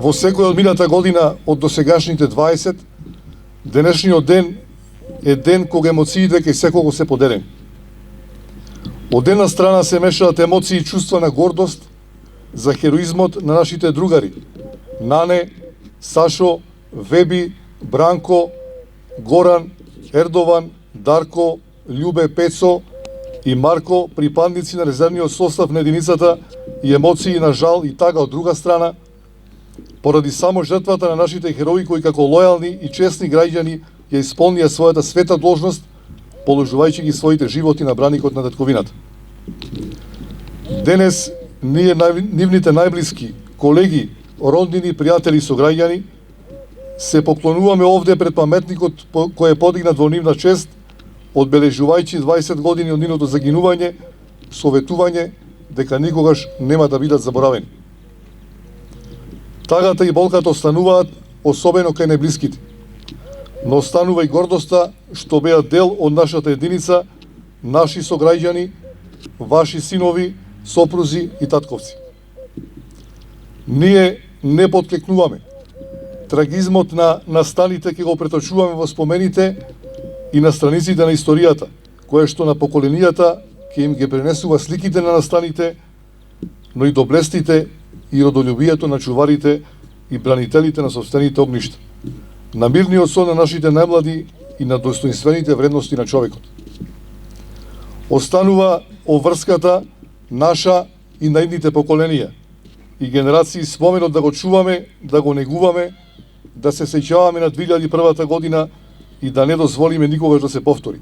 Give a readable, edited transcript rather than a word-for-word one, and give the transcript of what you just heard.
Во секоја од мината година од досегашните 20, денешниот ден е ден кога емоциите кај секого се поделени. Од една страна се мешаат емоции и чувства на гордост за хероизмот на нашите другари Нане, Сашо, Веби, Бранко, Горан, Ердован, Дарко, Љубе, Пецо и Марко, припадници на резервниот состав на единицата, и емоции на жал и тага од друга страна, поради само жртвата на нашите херои кои како лојални и честни граѓани ја исполнија својата света должност, положувајќи ги своите животи на браникот на татковината. Денес ние нивните најблиски колеги, роднини, пријатели и сограѓани се поклонуваме овде пред паметникот кој е подигнат во нивна чест, одбележувајќи 20 години од нивното загинување, советување дека никогаш нема да бидат заборавени. Тагата и болката остануваат, особено кај најблиските, но останува и гордоста што беа дел од нашата единица, наши сограѓани, ваши синови, сопрузи и татковци. Ние не потклекнуваме. Трагизмот на настаните ќе го преточуваме во спомените и на страниците на историјата, кое што на поколенијата ќе им ги пренесува сликите на настаните, но и доблестите и родолюбието на чуварите и бранителите на сопствените огништа, на мирниот сон на нашите најмлади и на достоинствените вредности на човекот. Останува обврската наша и наидните поколенија и генерации споменот да го чуваме, да го негуваме, да се сеќаваме на 2001 година и да не дозволиме никогаш да се повтори.